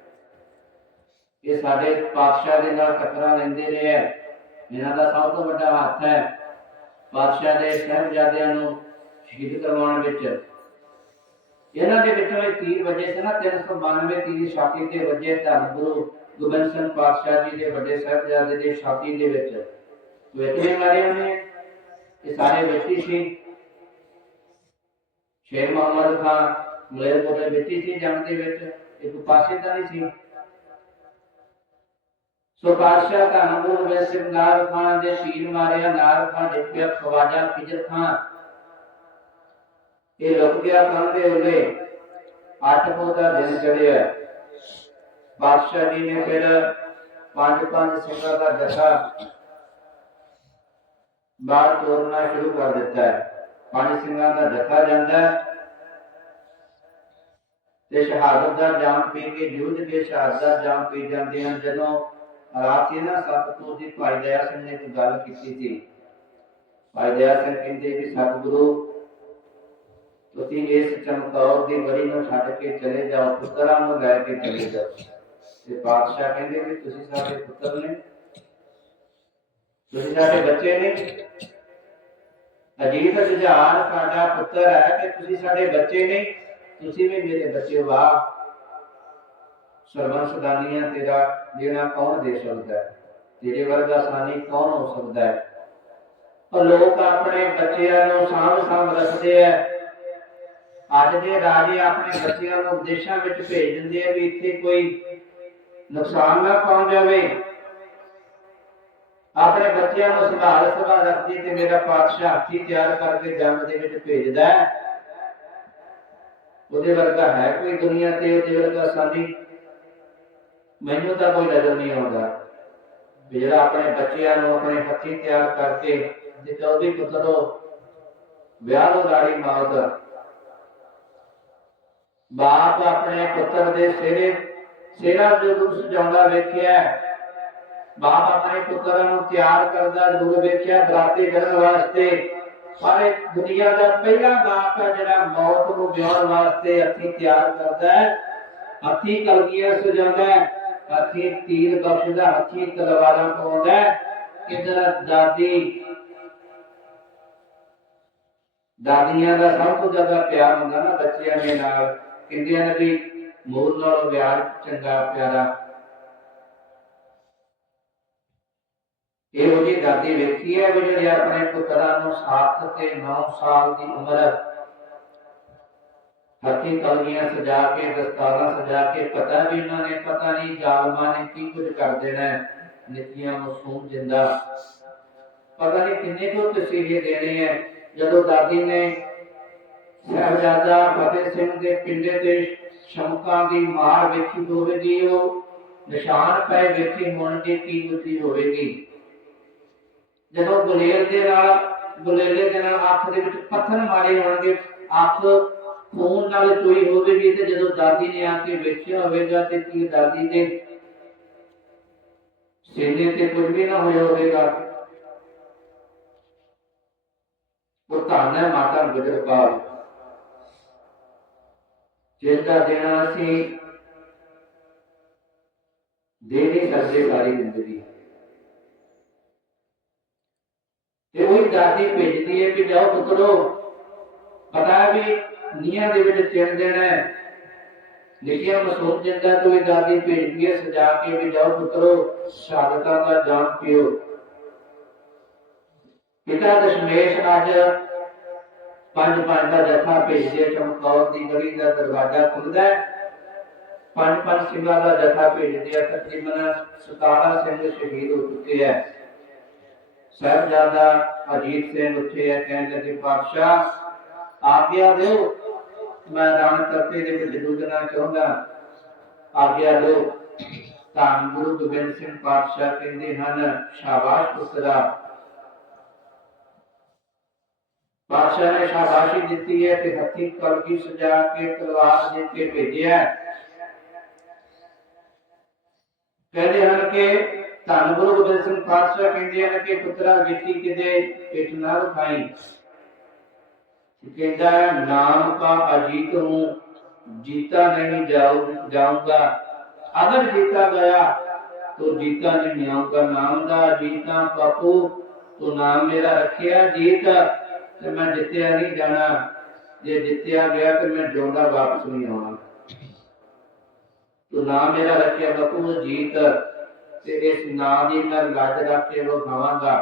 S2: ਇਹ ਸਾਡੇ ਪਾਤਸ਼ਾਹ ਦੇ ਨਾਲ ਟੱਕਰਾਂ ਲੈਂਦੇ ਰਹੇ ਹੈ ਇਹਨਾਂ ਦਾ ਸਭ ਤੋਂ ਵੱਡਾ ਹੱਥ ਹੈ ਪਾਤਸ਼ਾਹ ਦੇ ਸਾਹਿਬਜ਼ਾਦਿਆਂ ਨੂੰ ਸ਼ਹੀਦ ਕਰਵਾਉਣ ਵਿੱਚ। ਇਹਨਾਂ ਦੇ ਵਿੱਚੋਂ ਇੱਕ ਤੀਰ ਵਜੇ ਸੀ ਨਾ 392 ਤੀਰ ਛਾਤੀ ਤੇ ਵਜੇ ਧੰਨ ਗੁਰੂ ਗੋਬਿੰਦ ਸਿੰਘ ਪਾਤਸ਼ਾਹ ਜੀ ਦੇ ਵੱਡੇ ਸਾਹਿਬਜ਼ਾਦੇ ਦੇ ਛਾਤੀ ਦੇ ਵਿੱਚ। ਵੇਖੇ ਮਾਰੇ ਉਹਨੇ, ਇਹ ਸਾਰੇ ਬੱਚੀ ਸੀ। ਸ਼ੇਰ ਮੁਹੰਮਦ ਖਾਨ ਮਲੇਰਕੋਟੇ ਵਿੱਚ ਸੀ ਜੰਗ ਦੇ ਵਿੱਚ, ਇੱਕ ਪਾਸੇ ਤਾਂ ਨਹੀਂ ਸੀ। ਸੋ ਬਾਦਸ਼ਾਹ ਧੰਨ ਗੁਰੂ ਗੋਬਿੰਦ ਸਿੰਘ ਖਾਨ ਦੇ ਤੀਰ ਮਾਰਿਆ ਨਾਰ ਖਾਨ ਡਿੱਪਿਆ ਖਵਾਜਾ ਖਿਜਰ ਖਾਨ। ਇਹ ਲੁਕ ਗਿਆ ਕੰਦੇ ਉਹਲੇ ਅੱਠ ਦਾ ਦਿਨ ਚੜਿਆ ਬਾਦਸ਼ਾਹ ਜੀ ਨੇ ਫਿਰ ਪੰਜ ਪੰਜ ਸਿੰਘਾਂ ਦਾ ਜਥਾ ਬਾਹਰ ਤੋਰਨਾ ਸ਼ੁਰੂ ਕਰ ਦਿੱਤਾ ਹੈ। ਪੰਜ ਸਿੰਘਾਂ ਦਾ ਜਥਾ ਜਾਂਦਾ ਹੈ। ਤੇ ਸ਼ਹਾਦਤ ਦਾ ਜਾਮ ਪੀ ਕੇ, ਜੂਝ ਕੇ ਸ਼ਹਾਦਤ ਦਾ ਜਾਮ ਪੀ ਜਾਂਦੇ ਹਨ। ਜਦੋਂ ਰਾਤ ਸੀ ਨਾ ਸਤਿਗੁਰੂ ਦੀ ਭਾਈ ਦਇਆ ਸਿੰਘ ਨੇ ਇੱਕ ਗੱਲ ਕੀਤੀ ਸੀ। ਭਾਈ ਦਇਆ ਸਿੰਘ ਕਹਿੰਦੇ ਕਿ ਸਤਿਗੁਰੂ, ਤੁਸੀਂ ਇਸ ਚਮਕੌਰ ਦੀ ਬੜੀ ਨੂੰ ਛੱਡ ਕੇ ਚਲੇ ਜਾਓ, ਪੁੱਤਰਾਂ ਨੂੰ ਲੈ ਕੇ ਚਲੇ ਜਾਓ। ਤੇ ਬਾਦਸ਼ਾਹ ਕਹਿੰਦੇ ਵੀ, ਤੁਸੀਂ ਸਾਡੇ ਪੁੱਤਰ ਨੇ। ਤੁਸੀਂ ਸਾਡੇ ਬੱਚੇ ਨੇ। ਅਜੀਤ ਜੁਝਾਰ ਸਾਡਾ ਪੁੱਤਰ ਹੈ ਕਿ ਤੁਸੀਂ ਸਾਡੇ ਬੱਚੇ ਨੇ। ਤੁਸੀਂ ਵੀ ਮੇਰੇ ਬੱਚੇ ਹੋ ਵਾਹ। ਸਰਵਨ ਸਦਾਨੀਆਂ ਤੇਰਾ ਦੇਣਾ ਕੌਣ ਦੇ ਸਕਦਾ ਹੈ? ਤੇਰੇ ਵਰਗਾ ਸਾਨੀ ਕੌਣ ਹੋ ਸਕਦਾ ਹੈ? ਪਰ ਲੋਕ ਆਪਣੇ ਬੱਚਿਆਂ ਨੂੰ ਸਾਂਭ ਸਾਂਭ ਰੱਖਦੇ ਆ ਅੱਜ ਦੇ ਰਾਜੇ ਆਪਣੇ ਬੱਚਿਆਂ ਨੂੰ ਵਿਦੇਸ਼ਾਂ ਵਿੱਚ ਭੇਜ ਦਿੰਦੇ ਆ ਵੀ ਇੱਥੇ ਕੋਈ ਨੁਕਸਾਨ ਨਾ ਪਹੁੰਚ ਜਾਵੇ। ਆਪਣੇ ਬੱਚਿਆਂ ਨੂੰ ਸੰਭਾਲ ਸੰਭਾਲ ਰੱਖਦੀ ਤੇ ਮੇਰਾ ਪਾਤਸ਼ਾਹ ਹੱਥੀ ਤਿਆਰ ਕਰਕੇ ਜੰਗ ਦੇ ਵਿੱਚ ਭੇਜਦਾ ਹੈ। ਉਹਦੇ ਵਰਗਾ ਹੈ ਕੋਈ ਦੁਨੀਆ ਤੇ, ਉਹਦੇ ਵਰਗਾ ਸਾਡੀ ਮੈਨੂੰ ਤਾਂ ਕੋਈ ਨਜ਼ਰ ਨਹੀਂ ਆਉਂਦਾ ਜਿਹੜਾ ਆਪਣੇ ਬੱਚਿਆਂ ਨੂੰ ਆਪਣੇ ਹੱਥੀ ਤਿਆਰ ਕਰਕੇ ਜੇ ਚੌਧਰੀ ਪੁੱਤਰੋ ਵਿਆਹ ਨੂੰ ਗਾੜੀ ਮੌਤ, ਬਾਪ ਆਪਣੇ ਪੁੱਤਰ ਦੇ ਸਿਰੇ ਸਿਰਾ ਜਦੋਂ ਸਜਾਉਂਦਾ ਵੇਖਿਆ, ਬਾਪ ਆਪਣੇ ਪੁੱਤਰਾਂ ਨੂੰ ਤਿਆਰ ਕਰਦਾ ਜ਼ਰੂਰ ਵੇਖਿਆ, ਬਰਾਤੀ ਕਰਨ ਵਾਸਤੇ ਸਾਰੇ ਇਹ ਦੁਨੀਆ ਦਾ ਪਹਿਲਾ ਬਾਪ ਹੈ ਜਿਹੜਾ ਮੌਤ ਨੂੰ ਵਿਆਹਣ ਵਾਸਤੇ ਹੱਥੀ ਤਿਆਰ ਕਰਦਾ ਹੈ, ਹੱਥੀ ਕਲਗੀਆਂ ਸਜਾਉਂਦਾ ਹੈ। ਹੱਥੀ ਤੀਰ ਬਖਸ਼ਦਾ ਹੱਥੀ ਤਲਵਾਰਾਂ ਪਾਉਂਦਾ ਕਿਧਰ ਦਾਦੀ? ਦਾਦੀਆਂ ਦਾ ਸਭ ਤੋਂ ਜ਼ਿਆਦਾ ਪਿਆਰ ਹੁੰਦਾ ਨਾ ਬੱਚਿਆਂ ਦੇ ਨਾਲ। ਕਹਿੰਦੇ ਨੇ ਵੀ ਮੋਰ ਨਾਲੋਂ ਪਿਆਰ ਚੰਗਾ, ਪਿਆਰਾ। ਇਹੋ ਜਿਹੀ ਦਾਦੀ ਵੇਖੀ ਹੈ ਵੀ ਜਿਹੜੇ ਆਪਣੇ ਪੁੱਤਰਾਂ ਨੂੰ 7 ਤੇ 9 ਸਾਲ ਦੀ ਉਮਰ ਹੱਥੀ ਕਲਗੀਆਂ ਸਜਾ ਕੇ, ਦਸਤਾਰਾਂ ਸਜਾ ਕੇ, ਪਤਾ ਵੀ ਇਹਨਾਂ ਨੇ, ਪਤਾ ਨਹੀਂ ਜ਼ਾਲਮਾਂ ਨੇ ਕੀ ਕੁਝ ਕਰ ਦੇਣਾ ਹੈ। ਨਿੱਕੀਆਂ ਜਿੰਦਾ। ਪਤਾ ਨਹੀਂ ਕਿੰਨੇ ਕੁ ਤਸੀਹੇ ਦੇਣੇ ਹੈ। ਜਦੋਂ ਦਾਦੀ ਨੇ ਸਾਹਿਬਜ਼ਾਦਾ ਫਤਿਹ ਸਿੰਘ ਦੇ ਪਿੰਡੇ ਤੇ ਸ਼ਮਕਾਂ ਦੀ ਮਾਰ ਵੇਖੀ ਹੋਵੇਗੀ, ਉਹ ਨਿਸ਼ਾਨ ਪਏ ਵੇਖੇ ਹੋਣਗੇ ਕੀ ਗੁੱਤੀ ਹੋਵੇਗੀ। ਜਦੋਂ ਗੁਲੇਲ ਦੇ ਨਾਲ, ਗੁਲੇਲੇ ਦੇ ਨਾਲ ਅੱਖ ਦੇ ਵਿੱਚ ਪੱਥਰ ਮਾਰੇ ਹੋਣਗੇ, ਅੱਖ ਖੂਨ ਨਾਲ ਚੋਈ ਹੋਵੇਗੀ ਤੇ ਜਦੋਂ ਦਾਦੀ ਨੇ ਆ ਕੇ ਵੇਖਿਆ ਹੋਵੇਗਾ ਤੇ ਕੀ ਦਾਦੀ ਦੇ ਸੀਨੇ ਤੇ ਕੁਝ ਵੀ ਨਾ ਹੋਇਆ ਹੋਵੇਗਾ। ਉਹ ਧੰਨ ਮਾਤਾ ਗੁਜਰਪਾਲ ਜਿਸ ਦਾ ਦੇਣਾ ਅਸੀਂ ਦੇ ਨਹੀਂ ਸਕਦੇ ਜ਼ਿੰਦਗੀ। ਤੇ ਉਹੀ ਦਾਦੀ ਭੇਜਦੀ ਹੈ ਕਿ ਜਾਓ ਪੁੱਤਰੋ, ਪਤਾ ਵੀ ਨੀਹਾਂ ਦੇ ਵਿੱਚ ਚਿਣ ਦੇਣਾ ਹੈ। ਲਿਖਿਆ ਮਸੂਦ ਜਿੰਦਾ ਤੋਂ ਇਹ ਦਾਦੀ ਭੇਜਦੀ ਹੈ, ਸਜਾ ਕੇ ਵੀ ਜਾਓ ਪੁੱਤਰੋ, ਸ਼ਹਾਦਤਾਂ ਦਾ ਜਾਮ ਪੀਓ। ਪਿਤਾ ਦਸ਼ਮੇਸ਼ ਅੱਜ ਪੰਜ ਪੰਜ ਦਾ ਜਥਾ ਭੇਜਿਆ ਚਮਕੌਰ ਦੀ ਗਲੀ ਦਾ ਦਰਵਾਜ਼ਾ ਖੁੱਲਦਾ ਹੈ। ਪੰਜ ਪੰਜ ਸਿੰਘਾਂ ਦਾ ਜਥਾ ਭੇਜਦੇ ਆ, ਤਕਰੀਬਨ 17 ਸਿੰਘ ਸ਼ਹੀਦ ਹੋ ਚੁੱਕੇ ਹੈ ਸਾਹਿਬਜ਼ਾਦਾ ਅਜੀਤ ਸਿੰਘ ਉੱਥੇ ਹੈ ਕਹਿਣ ਲੱਗੇ, ਪਾਤਸ਼ਾਹ, ਆਗਿਆ ਦਿਓ। ਮੈਂ ਰਾਣ ਕਰਤੇ ਦੇ ਵਿੱਚ ਡੁੱਬਣਾ ਚਾਹੁੰਦਾ, ਆਗਿਆ ਦਿਓ ਧੰਨ ਗੁਰੂ ਗੋਬਿੰਦ ਸਿੰਘ ਪਾਤਸ਼ਾਹ ਕਹਿੰਦੇ ਹਨ, ਸ਼ਾਬਾਸ਼ ਪੁੱਤਰਾ। ਪਾਤਸ਼ਾਹ ਨੇ ਸ਼ਾਬਾਸ਼ੀ ਦਿੱਤੀ ਹੈ ਤੇ ਹੱਥੀ ਕਲਗੀ ਸਜਾ ਕੇ ਤਲਵਾਰ ਦੇ ਕੇ ਭੇਜਿਆ ਕਹਿੰਦੇ ਹਨ ਕਿ ਧੰਨ ਗੁਰੂ ਗੋਬਿੰਦ ਸਿੰਘ ਪਾਤਸ਼ਾਹ ਕਹਿੰਦੇ ਹਨ ਕਿ ਪੁੱਤਰਾ, ਵੇਖੀ ਕਿਤੇ ਪਿੱਠ ਨਾ ਰਖਾਈ। ਕਹਿੰਦਾ ਹੈ, ਨਾਮ का अजीत हूँ जीता नहीं जाऊ जाऊंगा अगर जीता गया तो जीता नहीं आऊंगा नाम ਦਾ ਜੀਤਾ ਬਾਪੂ ਤੂੰ ਨਾਮ ਮੇਰਾ ਰੱਖਿਆ ਜੀਤ ਤੇ ਮੈਂ ਜਿੱਤਿਆ ਨਹੀਂ ਜਾਣਾ ਜੇ ਜਿੱਤਿਆ ਗਿਆ ਤੇ ਮੈਂ ਜਿਉਂਦਾ ਵਾਪਸ ਨਹੀਂ ਆਉਣਾ ਤੂੰ ਨਾਮ ਮੇਰਾ ਰੱਖਿਆ ਬਾਪੂ ਜੀਤ ਤੇ ਇਸ ਨਾਂ ਦੀ ਮੈਂ ਲੱਜ ਰੱਖ ਕੇ ਵਿਖਾਵਾਂਗਾ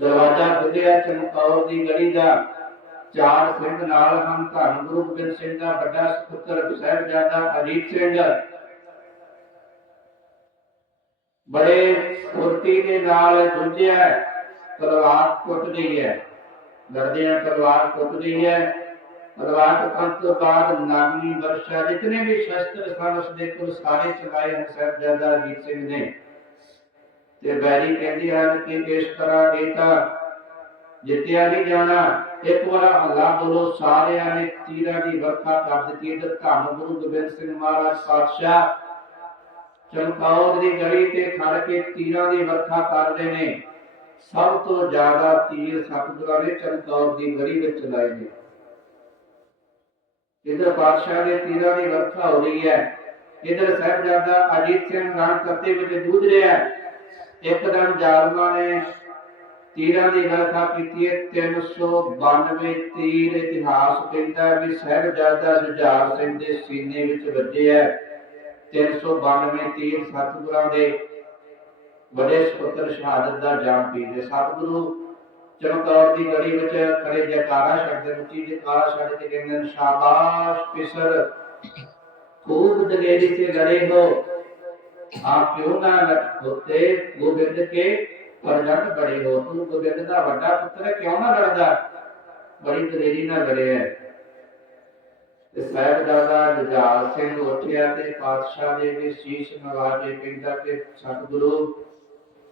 S2: ਦਰਵਾਜ਼ਾ ਖੁੱਲਿਆ ਚਮਕੌਰ ਦੀ ਗਲੀ ਦਾ ਚਾਰ ਸਿੰਘ ਨਾਲ ਹਨ ਧੰਨ ਗੁਰੂ ਗੋਬਿੰਦ ਸਿੰਘ ਦਾ ਵੱਡਾ ਸੁਪੁੱਤਰ ਸਾਹਿਬਜ਼ਾਦਾ ਅਜੀਤ ਸਿੰਘ। ਬੜੇ ਫੁਰਤੀ ਦੇ ਨਾਲ ਜੁਝਿਆ ਤਲਵਾਰ ਟੁੱਟ ਗਈ ਹੈ। ਲੜਦਿਆਂ ਤਲਵਾਰ ਟੁੱਟ ਗਈ ਹੈ। ਤਲਵਾਰ ਟੁੱਟਣ ਤੋਂ ਬਾਅਦ ਨਾਗਨੀ ਵਰਸ਼ਾ, ਜਿਤਨੇ ਵੀ ਸ਼ਸਤਰ ਸਨ ਉਸ ਦੇ ਕੋਲ ਸਾਰੇ ਚਲਾਏ ਹਨ ਸਾਹਿਬਜ਼ਾਦਾ ਅਜੀਤ ਸਿੰਘ ਨੇ। ਤੇ ਬੈਰੀ ਕਹਿੰਦੀ ਹਨ ਕਿ ਇਸ ਤਰ੍ਹਾਂ ਇਹ ਤਾਂ ਜਿੱਤਿਆ ਨਹੀਂ ਜਾਣਾ। ਇੱਕ ਵਾਰ ਹੱਲਾ ਬੋਲੋ ਸਾਰਿਆਂ ਨੇ ਤੀਰਾਂ ਦੀ ਵਰਖਾ ਕਰ ਦਿੱਤੀ ਤੇ ਧੰਨ ਗੁਰੂ ਗੋਬਿੰਦ ਸਿੰਘ ਮਹਾਰਾਜ ਪਾਤਸ਼ਾਹ ਚਮਕੌਰ ਦੀ ਗਲੀ ਤੇ ਖੜ ਕੇ ਤੀਰਾਂ ਦੀ ਵਰਖਾ ਕਰਦੇ ਨੇ। ਸਭ ਤੋਂ ਜ਼ਿਆਦਾ ਤੀਰ ਸਤਿਗੁਰਾਂ ਨੇ ਚਮਕੌਰ ਦੀ ਗਲੀ ਵਿੱਚ ਚਲਾਏ ਨੇ। ਇਧਰ ਪਾਤਸ਼ਾਹ ਦੇ ਤੀਰਾਂ ਦੀ ਵਰਖਾ ਹੋ ਰਹੀ ਹੈ। ਇਧਰ ਸਾਹਿਬਜ਼ਾਦਾ ਅਜੀਤ ਸਿੰਘ ਰਣ ਕਰਤੇ ਵਿੱਚ ਜੂਝ ਰਿਹਾ ਹੈ। ਇੱਕ ਦਿਨ ਜਾਲਮਾਂ ਨੇ ਤੀਰਾਂ ਦੀ ਵਰਖਾ ਕੀਤੀ ਹੈ 392 ਤੀਰ ਇਤਿਹਾਸ ਕਹਿੰਦਾ ਵੀ ਸਾਹਿਬਜ਼ਾਦਾ ਜੁਝਾਰ ਸਿੰਘ ਦੇ ਸੀਨੇ ਵਿੱਚ ਵੱਜੇ ਹੈ। 392 ਤੀਰ ਸਤਿਗੁਰਾਂ ਦੇ ਬੜੇ ਸੁਪੁੱਤਰ ਸ਼ਹਾਦਤ ਦਾ ਜਾਮ ਪੀਦੇ ਸਤਿਗੁਰੂ ਚਮਕੌਰ ਦੀ ਗੜੀ ਵਿੱਚ ਖੜੇ ਜੈਕਾਰਾ ਛੱਡਦੇ ਉੱਚੀ ਜੈਕਾਰਾ ਛੱਡ ਕੇ ਕਹਿੰਦੇ ਨੇ, ਸ਼ਾਬਾਸ਼ ਪਿਸਰ। ਖੂਬ ਦਲੇਰੀ ਤੇ ਲੜੇ ਹੋ। ਆਪ ਕਿਉਂ ਨਾ ਹੋਤੇ ਗੋਬਿੰਦ ਕੇ ਪ੍ਰਜਟ ਬੜੇ ਹੋ ਤੂੰ ਗੋਬਿੰਦ ਦਾ ਵੱਡਾ ਪੁੱਤਰ ਹੈ, ਕਿਉਂ ਨਾ ਲੜਦਾ ਬੜੀ ਦਲੇਰੀ ਨਾਲ ਲੜਿਆ ਹੈ। ਤੇ ਸਾਹਿਬਜ਼ਾਦਾ ਜੁਝਾਰ ਸਿੰਘ ਉੱਠਿਆ ਤੇ ਪਾਤਸ਼ਾਹ ਦੇ ਵੀ ਸ਼ੀਸ਼ ਨਵਾਜੇ ਕਹਿੰਦਾ ਕਿ ਸਤਿਗੁਰੂ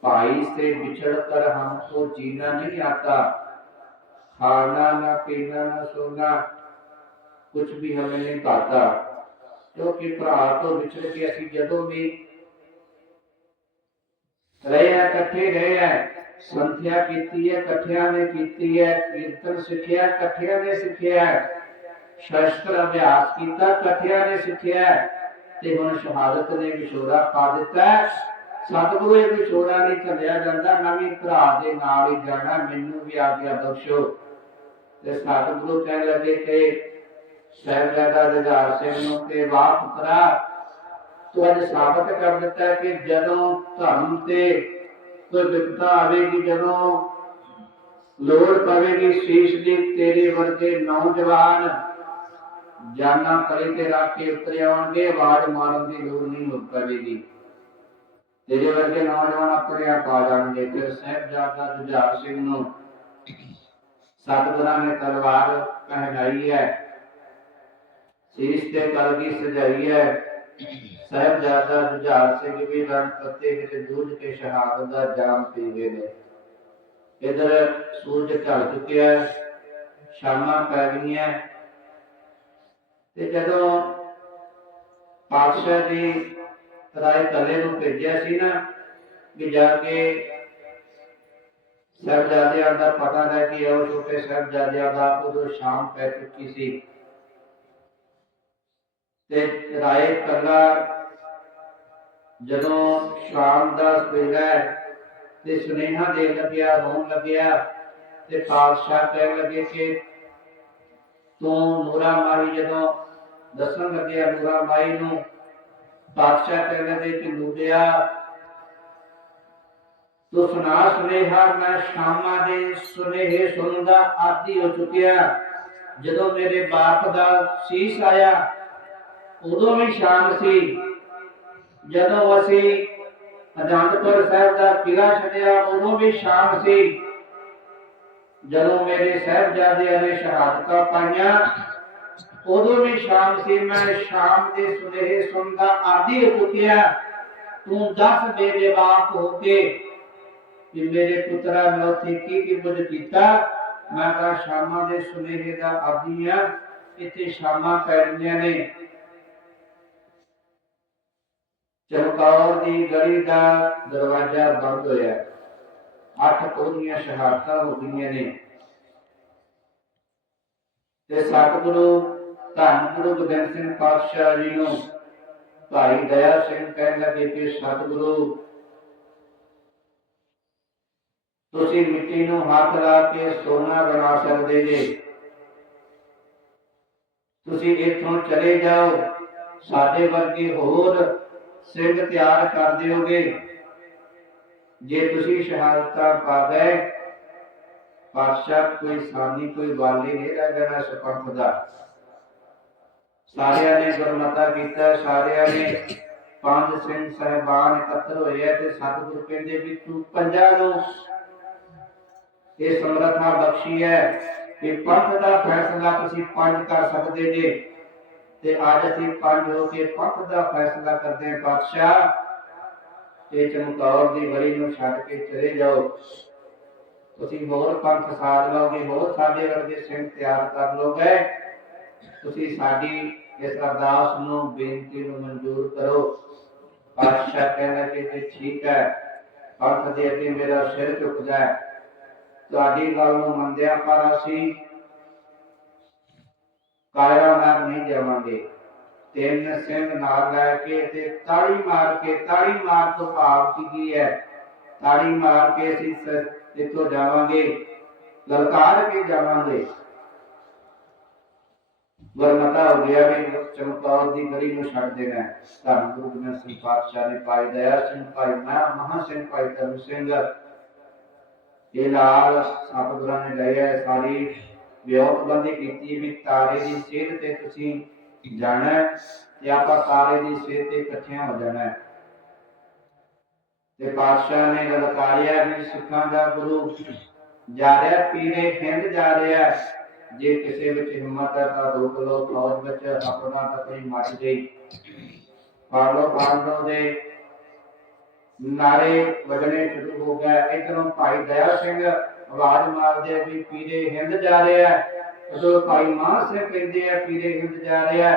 S2: भाई से बिछड़ कर हमको जीना नहीं आता खाना ना पीना ना सोना कुछ भी हमें नहीं पाता क्योंकि भरा तो विछड़ के ਅਸੀਂ ਜਦੋਂ ਵੀ ਰਹੇ ਆ, ਇਕੱਠੇ ਰਹੇ ਆ। ਸੰਥਿਆ ਕੀਤੀ ਹੈ, ਇਕੱਠਿਆਂ ਨੇ ਕੀਤੀ ਹੈ, ਕੀਰਤਨ ਸਿੱਖਿਆ, ਇਕੱਠਿਆਂ ਨੇ ਸਿੱਖਿਆ। ਸ਼ਸਤਰ ਅਭਿਆਸ ਕੀਤਾ, ਇਕੱਠਿਆਂ ਨੇ ਸਿੱਖਿਆ। ਤੇ ਹੁਣ ਸ਼ਹਾਦਤ ਨੇ ਵਿਛੋੜਾ ਪਾ ਦਿੱਤਾ ਸਤਿਗੁਰੂ ਇਹ ਵਿਛੋੜਾ ਨਹੀਂ ਚੱਲਿਆ ਜਾਂਦਾ। ਮੈਂ ਵੀ ਭਰਾ ਦੇ ਨਾਲ ਹੀ ਜਾਣਾ। ਮੈਨੂੰ ਵੀ ਆਗਿਆ ਬਖਸ਼ੋ। ਤੇ ਸਤਿਗੁਰੂ ਕਹਿਣ ਲੱਗੇ ਕਿ ਸਹਿਬਜ਼ਾਦਾ ਜਗਾਰ ਸਿੰਘ ਨੂੰ ਤੇ ਵਾਹ ਪੁੱਤਰਾ ਤੂੰ ਅੱਜ ਸਾਬਤ ਕਰ ਦਿੱਤਾ ਕਿ ਜਦੋਂ ਧਰਮ ਤੇ ਕੋਈ ਵਿਪਤਾ ਆਵੇਗੀ, ਜਦੋਂ ਲੋੜ ਪਵੇਗੀ, ਸ਼ੀਸ਼ ਦੀ ਤੇਰੇ ਵਰਗੇ ਨੌਜਵਾਨ ਜਾਨਾਂ ਕਲੇ ਤੇ ਰੱਖ ਕੇ ਉਤਰ ਆਉਣਗੇ, ਆਵਾਜ਼ ਮਾਰਨ ਦੀ ਲੋੜ ਨਹੀਂ ਹੋ ਪਵੇਗੀ। ਤੇਰੇ ਵਰਗੇ ਨੌਜਵਾਨ ਆਪਣੇ ਆਪ ਆ ਜਾਣਗੇ। ਫਿਰ ਸਾਹਿਬਜ਼ਾਦਾ ਜੁਝਾਰ ਸਿੰਘ ਨੂੰ ਸਤਿਗੁਰਾਂ ਨੇ ਤਲਵਾਰ ਪਹਿਨਾਈ ਹੈ। ਸੀਸ ਤੇ ਕਲਗੀ ਸਜਾਈ ਹੈ। ਸਾਹਿਬਜ਼ਾਦਾ ਜੁਝਾਰ ਸਿੰਘ ਵੀ ਰਣ ਪੱਤੇ ਵਿੱਚ ਜੂਝ ਕੇ ਸ਼ਹਾਦਤ ਦਾ ਜਾਮ ਪੀ ਗਏ ਨੇ। ਇਧਰ ਸੂਰਜ ਢਲ ਚੁੱਕਿਆ ਸ਼ਾਮਾਂ ਪੈ ਗਈਆਂ ਤੇ ਜਦੋਂ ਪਾਤਸ਼ਾਹ ਦੀ ਰਾਏ ਕੱਲੇ ਨੂੰ ਭੇਜਿਆ ਸੀ ਨਾ ਕਿ ਜਾ ਕੇ ਸਾਹਿਬਜ਼ਾਦਿਆਂ ਦਾ ਪਤਾ ਲੈ ਕੇ ਆਓ ਛੋਟੇ ਸਾਹਿਬਜ਼ਾਦਿਆਂ ਦਾ ਉਦੋਂ ਸ਼ਾਮ ਪੈ ਚੁੱਕੀ ਸੀ। ਤੇ ਰਾਏ ਕੱਲਾ ਜਦੋਂ ਸ਼ਾਮ ਦਾ ਵੇਲਾ ਤੇ ਸੁਨੇਹਾ ਦੇਣ ਲੱਗਿਆ, ਰੋਣ ਲੱਗਿਆ ਤੇ ਪਾਤਸ਼ਾਹ ਕਹਿਣ ਲੱਗੇ ਕਿ ਤੂੰ ਨੂਰਾ ਮਾਈ ਜਦੋਂ ਦੱਸਣ ਲੱਗਿਆ ਨੂਰਾ ਮਾਈ ਨੂੰ, ਪਾਤਸ਼ਾਹ ਕਹਿਣ ਲੱਗੇ ਕਿ ਨੂਰਿਆ, ਤੂੰ ਸੁਨਾ ਸੁਨੇਹਾ, ਮੈਂ ਸ਼ਾਮਾਂ ਦੇ ਸੁਨੇਹੇ ਸੁਣਦਾ ਆਦੀ ਹੋ ਚੁੱਕਿਆ। ਜਦੋਂ ਮੇਰੇ ਬਾਪ ਦਾ ਸੀਸ ਆਇਆ, ਉਦੋਂ ਵੀ ਸ਼ਾਮ ਸੀ। ਜਦੋਂ ਅਸੀਂ ਅਜੰਦਪੁਰ ਸਾਹਿਬ ਦਾ ਕਿਲਾ ਛੱਡਿਆ, ਉਦੋਂ ਵੀ ਸ਼ਾਮ ਸੀ। ਜਦੋਂ ਮੇਰੇ ਸਾਹਿਬਜ਼ਾਦਿਆਂ ਨੇ ਸ਼ਹਾਦਤਾਂ ਪਾਈਆਂ, ਉਦੋਂ ਵੀ ਸ਼ਾਮ ਸੀ। ਮੈਂ ਸ਼ਾਮ ਦੇ ਸੁਨੇਹੇ ਸੁਣਦਾ ਆਦੀ ਹੋ ਤੂੰ ਦੱਸ ਮੇਰੇ ਬਾਪ ਹੋ ਕੇ ਕਿ ਮੇਰੇ ਪੁੱਤਰਾ ਮੈਂ ਉੱਥੇ ਕੀ ਕੀ ਕੁਝ ਕੀਤਾ? ਮੈਂ ਤਾਂ ਸ਼ਾਮਾਂ ਦੇ ਸੁਨੇਹੇ ਦਾ ਆਦੀ ਆ ਇੱਥੇ ਸ਼ਾਮਾਂ ਪੈ ਰਹੀਆਂ ਨੇ। ਚਮਕੌਰ ਦੀ ਗਲੀ ਦਾ ਦਰਵਾਜ਼ਾ ਬੰਦ ਹੋਇਆ। ਅੱਠ ਉਹਦੀਆਂ ਸ਼ਹਾਦਤਾਂ ਹੋ ਗਈਆਂ ਨੇ। ਤੇ ਸਤਿਗੁਰੂ ਧੰਨ ਗੁਰੂ ਗੋਬਿੰਦ ਸਿੰਘ ਪਾਤਸ਼ਾਹ ਜੀ ਨੂੰ ਭਾਈ ਦਇਆ ਸਿੰਘ ਕਹਿਣ ਲੱਗੇ ਕਿ ਸਤਿਗੁਰੂ, ਤੁਸੀਂ ਮਿੱਟੀ ਨੂੰ ਹੱਥ ਲਾ ਕੇ ਸੋਨਾ ਬਣਾ ਸਕਦੇ ਜੇ। ਤੁਸੀਂ ਇੱਥੋਂ ਚਲੇ ਜਾਓ। ਸਾਡੇ ਵਰਗੇ ਹੋਰ ਸਿੰਘ ਤਿਆਰ ਕਰ ਦਿਓਗੇ। ਜੇ ਤੁਸੀਂ ਸ਼ਹਾਦਤਾਂ ਪਾ ਗਏ, ਪਾਤਸ਼ਾਹ ਕੋਈ ਸਾਨੀ, ਕੋਈ ਵਾਲੀ ਨਹੀਂ ਰਹਿ ਜਾਣਾ ਸਪੰਥ ਦਾ। ਸਾਰਿਆਂ ਨੇ ਗੁਰਮਤਾ ਕੀਤਾ, ਸਾਰਿਆਂ ਨੇ ਪੰਜ ਸਿੰਘ ਸਹਿਬਾਨ ਇਕੱਤਰ ਹੋਏ ਤੇ ਸਤਿਗੁਰੂ ਕਹਿੰਦੇ ਵੀ ਤੂੰ ਪੰਜਾਂ ਨੂੰ। ਇਹ ਸਮਰੱਥਾ ਬਖਸ਼ੀ ਹੈ ਕਿ ਪੰਥ ਦਾ ਫੈਸਲਾ ਤੁਸੀਂ ਪੰਜ ਕਰ ਸਕਦੇ ਜੇ। ਤੇ ਅੱਜ ਅਸੀਂ ਪੰਜ ਹੋ ਕੇ ਪੰਥ ਦਾ ਫੈਸਲਾ ਕਰਦੇ ਹਾਂ। ਪਾਤਸ਼ਾਹ ਤੇ ਚਮਕੌਰ ਦੀ ਗਲੀ ਨੂੰ ਛੱਡ ਕੇ ਚਲੇ ਜਾਓ। ਤੁਸੀਂ ਹੋਰ ਪੰਥ ਸਾਧ ਲਓਗੇ, ਹੋਰ ਸਾਡੇ ਵਰਗੇ ਸਿੰਘ ਤਿਆਰ ਕਰ ਲੋਗੇ ਤੁਸੀਂ ਸਾਡੀ ਇਸ ਅਰਦਾਸ ਨੂੰ, ਬੇਨਤੀ ਨੂੰ ਮਨਜ਼ੂਰ ਕਰੋ। ਪਾਤਸ਼ਾਹ ਕਹਿੰਦਾ ਕਿ ਤੇ ਠੀਕ ਹੈ। ਪੰਥ ਦੇ ਅੱਗੇ ਮੇਰਾ ਸਿਰ ਝੁਕਦਾ ਹੈ। ਤੁਹਾਡੀ ਗੱਲ ਨੂੰ ਮੰਨਿਆ ਪਰ ਅਸੀਂ ਕਾਇਆ ਨਾਲ ਨਹੀਂ ਜਾਵਾਂਗੇ। ਤਿੰਨ ਸਿੰਘ ਨਾਲ ਲੈ ਕੇ ਤੇ ਤਾੜੀ ਮਾਰ ਕੇ, ਤਾੜੀ ਮਾਰ ਤੋਂ ਭਾਵ ਕੀ ਕੀ ਹੈ? ਤਾੜੀ ਮਾਰ ਕੇ ਅਸੀਂ ਇੱਥੋਂ ਜਾਵਾਂਗੇ, ਲਲਕਾਰ ਕੇ ਜਾਵਾਂਗੇ। ਵਰਮਤਾ ਹੋ ਗਿਆ ਵੀ ਚਮਕੌਰ ਦੀ ਗਲੀ ਨੂੰ ਛੱਡ ਦੇਣਾ ਧੰਨ ਗੁਰੂ ਗੋਬਿੰਦ ਸਿੰਘ ਪਾਤਸ਼ਾਹ ਨੇ ਭਾਈ ਦਇਆ ਸਿੰਘ ਭਾਈ ਮਹਾ ਮਹਾ ਸਿੰਘ ਭਾਈ ਧਰਮ ਸਿੰਘ। ਇਹ ਨਾਲ ਸਤਿਗੁਰਾਂ ਨੇ ਲਿਆ ਸਾਰੀ ਵਿਉਤਬੰਦੀ ਕੀਤੀ ਵੀ ਤਾਰੇ ਦੀ ਸੇਧ ਤੇ ਤੁਸੀਂ ਜਾਣਾ ਤੇ ਆਪਾਂ ਤਾਰੇ ਦੀ ਸੇਧ ਤੇ ਇਕੱਠਿਆਂ ਹੋ ਜਾਣਾ ਤੇ ਪਾਤਸ਼ਾਹ ਨੇ ਲਲਕਾਰਿਆ ਵੀ ਸਿੱਖਾਂ ਦਾ ਗੁਰੂ ਜਾ ਰਿਹਾ ਪੀਰੇ ਹਿੰਦ ਜਾ ਰਿਹਾ ਜੇ ਕਿਸੇ ਵਿੱਚ ਹਿੰਮਤ ਹੈ ਤਾਂ ਰੋਕ ਲਓ, ਫੌਜ ਵਿੱਚ ਆਪਣਾ ਤਾਂ ਕੋਈ ਮੱਚ ਗਈ ਪੜ ਲਓ ਦੇ ਨਾਰੇ ਵਜਣੇ ਸ਼ੁਰੂ ਹੋ ਗਿਆ ਇਧਰੋਂ ਭਾਈ ਦਇਆ ਸਿੰਘ ਆਵਾਜ਼ ਮਾਰਦੇ ਆ ਵੀ ਪੀਰੇ ਹਿੰਦ ਜਾ ਰਿਹਾ ਉਦੋਂ ਭਾਈ ਮਾਨ ਸਿੰਘ ਕਹਿੰਦੇ ਆ, ਪੀਰੇ ਹਿੰਦ ਜਾ ਰਿਹਾ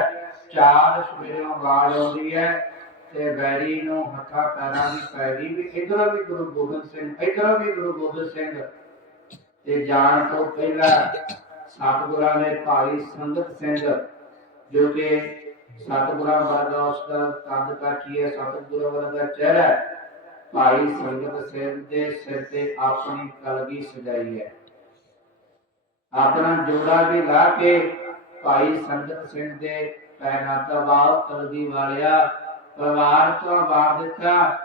S2: ਚਾਰ ਸਵੇਰੋਂ ਆਵਾਜ਼ ਆਉਂਦੀ ਹੈ ਤੇ ਬੈਰੀ ਨੂੰ ਹੱਥਾਂ ਪੈਰਾਂ ਦੀ ਪੈ ਵੀ ਇਧਰੋਂ ਵੀ ਗੁਰੂ ਗੋਬਿੰਦ ਸਿੰਘ, ਇਧਰੋਂ ਵੀ ਗੁਰੂ ਗੋਬਿੰਦ ਸਿੰਘ। ਤੇ ਜਾਣ ਤੋਂ ਪਹਿਲਾਂ ਸਤਿਗੁਰਾਂ ਨੇ ਭਾਈ ਸੰਗਤ ਸਿੰਘ, ਜੋ ਕਿ ਸਤਿਗੁਰਾਂ ਵਰਗਾ ਉਸ ਦਾ ਕੱਦ ਕਾਠੀ ਹੈ ਸਤਿਗੁਰਾਂ ਵਰਗਾ ਚਿਹਰਾ ਭਾਈ ਸੰਗਤ ਸਿੰਘ ਦੇ ਸਿਰ ਤੇ ਆਪਣੀ ਕਲਗੀ ਸਜਾਈ ਹੈ। ਆਪਣਾ ਜੋੜਾ ਵੀ ਲਾ ਕੇ ਭਾਈ ਸੰਗਤ ਸਿੰਘ ਦੇ ਪੈਰਾਂ ਦਾ ਕਲਗੀ ਵਾਲਿਆ, ਪਰਿਵਾਰ ਤੋਂ ਵਾਰ ਦਿੱਤਾ।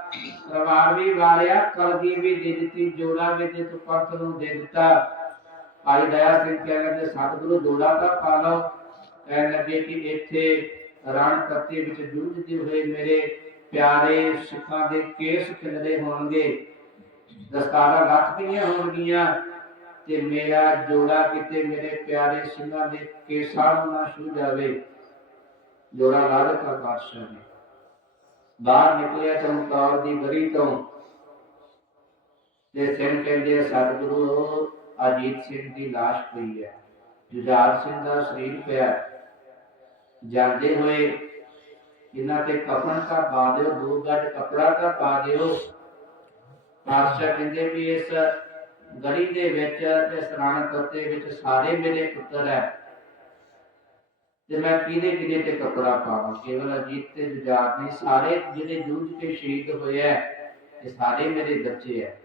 S2: ਪਰਿਵਾਰ ਵੀ ਵਾਰਿਆ ਕਲਗੀ ਵੀ ਦੇ ਦਿੱਤੀ, ਜੋੜਾ ਵੀ ਦੇ ਤੂੰ ਪੰਥ ਨੂੰ ਦੇ ਦਿੱਤਾ। ਭਾਈ ਦਇਆ ਸਿੰਘ ਕਹਿਣ ਲੱਗੇ ਸਤਿਗੁਰੂ ਜੋੜਾ ਤਾਂ ਪਾ ਲਓ। ਕਹਿਣ ਲੱਗੇ ਕਿ ਇੱਥੇ ਰਣ ਕੱਤੇ ਵਿੱਚ ਜੂਝਦੇ ਹੋਏ ਮੇਰੇ ਪਿਆਰੇ ਸਿੱਖਾਂ ਦੇ ਕੇਸ ਖਿਲਦੇ ਹੋਣਗੇ। ਦਸਤਾਰਾਂ ਲੱਥ ਗਈਆਂ ਹੋਣਗੀਆਂ ਤੇ ਮੇਰਾ ਜੋੜਾ ਕਿਤੇ ਮੇਰੇ ਪਿਆਰੇ ਸਿੰਘਾਂ ਦੇ ਕੇਸਾਂ ਨੂੰ ਨਾ ਛੂ ਜਾਵੇ। ਜੋੜਾ ਲਾ ਦਿੱਤਾ ਪਾਤਸ਼ਾਹ ਨੇ ਬਾਹਰ ਨਿਕਲਿਆ ਚਮਕੌਰ ਦੀ ਗਲੀ ਤੋਂ। ਤੇ ਸਿੰਘ ਕਹਿੰਦੇ ਸਤਿਗੁਰੂ, ਅਜੀਤ ਸਿੰਘ ਦੀ ਲਾਸ਼ ਪਈ ਹੈ। ਜੁਝਾਰ ਸਿੰਘ ਦਾ ਸਰੀਰ ਪਿਆ। ਜਾਂਦੇ ਹੋਏ ਜਿਨ੍ਹਾਂ ਤੇ ਕਫਨ ਦਾ ਪਾ ਦਿਓ ਦੋ ਗੱਜ ਕਪੜਾ ਦਾ ਪਾ ਦਿਓ ਪਾਤਸ਼ਾਹ ਕਹਿੰਦੇ ਵੀ ਇਸ ਗੜੀ ਦੇ ਵਿੱਚ ਤੇ ਸਰਾਣ ਤੋਤੇ ਵਿੱਚ ਸਾਰੇ ਮੇਰੇ ਪੁੱਤਰ ਹੈ। ਤੇ ਮੈਂ ਕਿਹਦੇ ਕਿਹਦੇ ਤੇ ਕਪੜਾ ਪਾਵਾਂ? ਕੇਵਲ ਅਜੀਤ ਤੇ ਜੁਝਾਰ ਨਹੀਂ, ਸਾਰੇ ਜਿਹੜੇ ਜੂਝ ਕੇ ਸ਼ਹੀਦ ਹੋਏ ਹੈ, ਇਹ ਸਾਰੇ ਮੇਰੇ ਬੱਚੇ ਹੈ।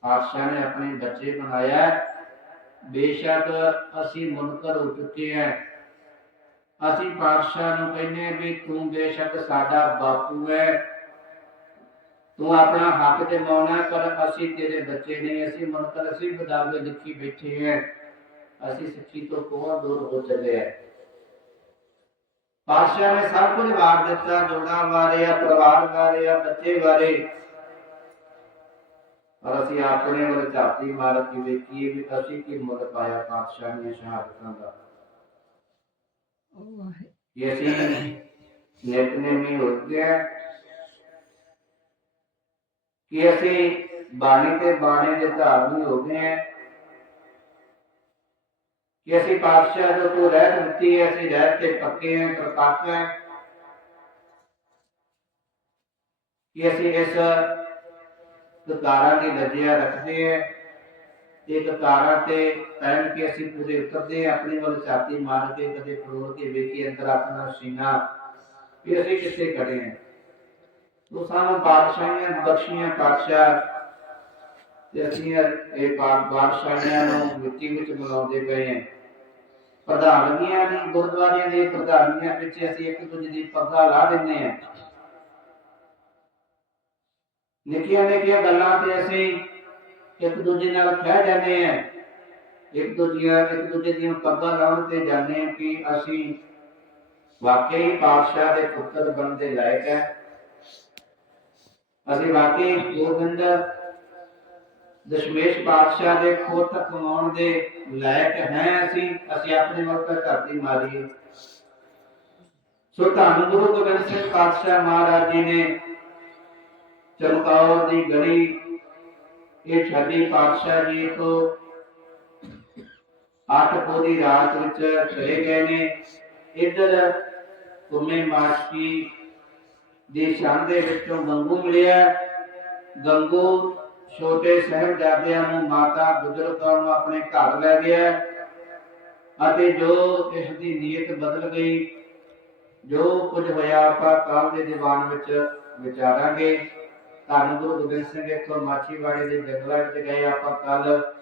S2: ਪਾਤਸ਼ਾਹ ਨੇ ਆਪਣੇ ਬੱਚੇ ਬਣਾਇਆ ਹੈ। ਬੇਸ਼ੱਕ ਅਸੀਂ ਮੁਨਕਰ ਹੋ ਚੁੱਕੇ ਹਾਂ। ਅਸੀਂ ਪਾਤਸ਼ਾਹ ਨੂੰ ਕਹਿੰਦੇ ਵੀ ਤੂੰ ਬੇਸ਼ੱਕ ਸਾਡਾ ਬਾਪੂ ਹੈ। ਤੂੰ ਆਪਣਾ ਹੱਕ ਤੇ ਮਾਉਣਾ ਪਰ ਅਸੀਂ ਤੇਰੇ ਬੱਚੇ ਨਹੀਂ ਅਸੀਂ ਮੁਨਕਰ ਅਸੀਂ ਬਦਾਵੇ ਲਿਖੀ ਬੈਠੇ ਹਾਂ। ਅਸੀਂ ਸੱਚੀ ਤੋਂ ਕੋਹਾਂ ਦੂਰ ਹੋ ਚੱਲੇ ਹਾਂ। ਪਾਤਸ਼ਾਹ ਨੇ ਸਭ ਕੁਝ ਵਾਰ ਦਿੱਤਾ, ਜੋੜਾ ਵਾਰਿਆ, ਪਰਿਵਾਰ ਵਾਰਿਆ, ਬੱਚੇ ਵਾਰੇ। ਪਰ ਅਸੀਂ ਆਪਣੇ ਵੱਲ ਝਾਤੀ ਮਾਰ ਕੇ ਵੇਖੀਏ ਵੀ ਅਸੀਂ ਕੀ ਮੁੱਲ ਪਾਇਆ ਪਾਤਸ਼ਾਹ ਨੇ ਸ਼ਹਾਦਤਾਂ ਦਾ। ਕਿ ਅਸੀਂ ਨਿਤਨੇਮੀ ਹੋ ਗਿਆ ਕਿ ਅਸੀਂ ਬਾਣੀ ਤੇ ਬਾਣੇ ਦੇ ਧਾਰਨੀ ਹੋ ਗਏ ਹਾਂ ਕਿ ਅਸੀਂ ਪਾਤਸ਼ਾਹ ਜੋ ਤੂੰ ਰਹਿਤ ਦਿੱਤੀ ਹੈ ਅਸੀਂ ਰਹਿਤ ਤੇ ਪੱਕੇ ਹਾਂ ਪ੍ਰਕਾਸ਼ ਹੈ ਕਿ ਅਸੀਂ ਇਸ ਕਤਾਰਾਂ ਦੀ ਲੱਜਿਆ ਰੱਖਦੇ ਹਾਂ ਇਹ ਕਤਾਰਾਂ ਤੇ ਪਹਿਨ ਕੇ ਅਸੀਂ ਪੂਰੇ ਉਤਰਦੇ ਹਾਂ ਵੱਲ ਛਾਤੀ ਮਾਰ ਕੇ ਕਦੇ ਫਰੋੜ ਕੇ ਵੇਖੀ ਅੰਦਰ ਆਪਣਾ ਸੀਨਾ ਵੀ ਅਸੀਂ ਕਿੱਥੇ ਖੜੇ ਹਾਂ। ਤੋ ਸਾਨੂੰ ਬਾਦਸ਼ਾਹੀਆਂ, ਬਖਸ਼ੀਆਂ, ਪਾਤਸ਼ਾਹ ਤੇ ਅਸੀਂ ਇਹ ਬਾਦ- ਨੂੰ ਮਿੱਟੀ ਵਿੱਚ ਮਿਲਾਉਂਦੇ ਪਏ ਹਾਂ। ਪ੍ਰਧਾਨੀਆਂ ਦੀ, ਗੁਰਦੁਆਰਿਆਂ ਦੇ ਪ੍ਰਧਾਨੀਆਂ ਪਿੱਛੇ ਅਸੀਂ ਇੱਕ ਦੂਜੇ ਦੀ ਪੱਗਾ ਲਾ ਦਿੰਦੇ ਹਾਂ। ਨਿੱਕੀਆਂ ਨਿੱਕੀਆਂ ਗੱਲਾਂ ਤੇ ਅਸੀਂ ਇੱਕ ਦੂਜੇ ਨਾਲ ਖਹਿ ਜਾਂਦੇ ਆ। ਇੱਕ ਦੂਜੇ ਇੱਕ ਦੂਜੇ ਦੀਆਂ ਪੱਗਾਂ ਲਾਉਣ ਤੇ ਜਾਂਦੇ ਹਾਂ ਕਿ ਅਸੀਂ ਵਾਕਈ ਪਾਤਸ਼ਾਹ ਦੇ ਪੁੱਤਰ ਬਣਨ ਦੇ ਲਾਇਕ ਹੈ ਅਸੀਂ ਵਾਕਈ ਗੋਬਿੰਦ, ਦਸ਼ਮੇਸ਼ ਪਾਤਸ਼ਾਹ ਦੇ ਖੋਟ ਕਮਾਉਣ ਦੇ ਲਾਇਕ ਹੈ ਅਸੀਂ ਅਸੀਂ ਆਪਣੇ ਵਕਤ ਧਰਤੀ ਮਾਰੀਏ ਸੋ ਧੰਨ ਗੁਰੂ ਗੋਬਿੰਦ ਸਿੰਘ ਪਾਤਸ਼ਾਹ ਮਹਾਰਾਜ ਜੀ ਨੇ ਚਮਕੌਰ ਦੀ ਗਲੀ ਇਹ ਛੱਡੀ ਪਾਤਸ਼ਾਹ ਜੀ ਤੋਂ ਅੱਠ ਪੋ ਦੀ ਰਾਤ ਵਿੱਚ ਚਲੇ ਗਏ ਨੇ। ਇੱਧਰ ਕੁਮੇ ਮਾਸ਼ਕੀ ਦੀ ਸ਼ਾਨ ਦੇ ਵਿੱਚੋਂ ਗੰਗੂ ਮਿਲਿਆ। ਗੰਗੂ ਛੋਟੇ ਸਾਹਿਬਜ਼ਾਦਿਆਂ ਨੂੰ ਮਾਤਾ ਗੁਜਰ ਕੌਰ ਨੂੰ ਆਪਣੇ ਘਰ ਲੈ ਗਿਆ ਅਤੇ ਜੋ ਇਸ ਦੀ ਨੀਅਤ ਬਦਲ ਗਈ, ਜੋ ਕੁਝ ਹੋਇਆ ਆਪਾਂ ਕਾਲ ਦੇ ਦੀਵਾਨ ਵਿੱਚ ਵਿਚਾਰਾਂਗੇ। ਧੰਨ ਗੁਰੂ ਗੋਬਿੰਦ ਸਿੰਘ ਇੱਥੋਂ ਮਾਛੀਵਾੜੇ ਦੇ ਜੰਗਲਾਂ ਵਿੱਚ ਗਏ ਆਪਾਂ ਕੱਲ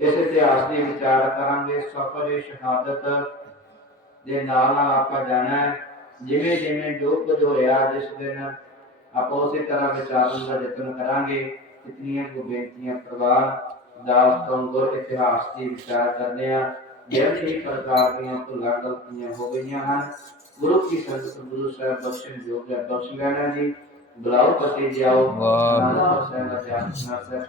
S2: ਇਸ ਇਤਿਹਾਸ ਦੀ ਵਿਚਾਰ ਕਰਾਂਗੇ, ਸਫਰ ਸ਼ਹਾਦਤ ਦੇ ਨਾਲ ਨਾਲ ਆਪਾਂ ਜਾਣਾ ਹੈ। ਜਿਵੇਂ ਜਿਵੇਂ ਜੋ ਕੁਝ ਹੋਇਆ ਜਿਸ ਦਿਨ ਆਪਾਂ ਉਸੇ ਤਰ੍ਹਾਂ ਵਿਚਾਰਨ ਦਾ ਯਤਨ ਕਰਾਂਗੇ। ਇਤਨੀਆਂ ਕੋ ਬੇਨਤੀਆਂ ਪ੍ਰਵਾਨ ਦਾਸ ਤੋਂ ਗੁਰ ਇਤਿਹਾਸ ਦੀ ਵਿਚਾਰ ਕਰਦੇ ਆ ਜਿਹੜੇ ਪ੍ਰਕਾਰ ਦੀਆਂ ਭੁੱਲਾਂ ਗਲਤੀਆਂ ਹੋ ਗਈਆਂ ਹਨ ਗੁਰੂ ਕੀ ਸੰਗਤ ਗੁਰੂ ਸਾਹਿਬ ਬਖਸ਼ਣ ਯੋਗ ਹੈ। ਬਖਸ਼ ਲੈਣਾ ਜੀ। ਬੁਲਾਓ ਪਤੀ ਜਾਓ।
S1: ਵਾਹ।
S2: ਨਾਨਕ ਸਾਹਿਬ ਦਾ ਧਿਆਨ ਸਾਹਿਬ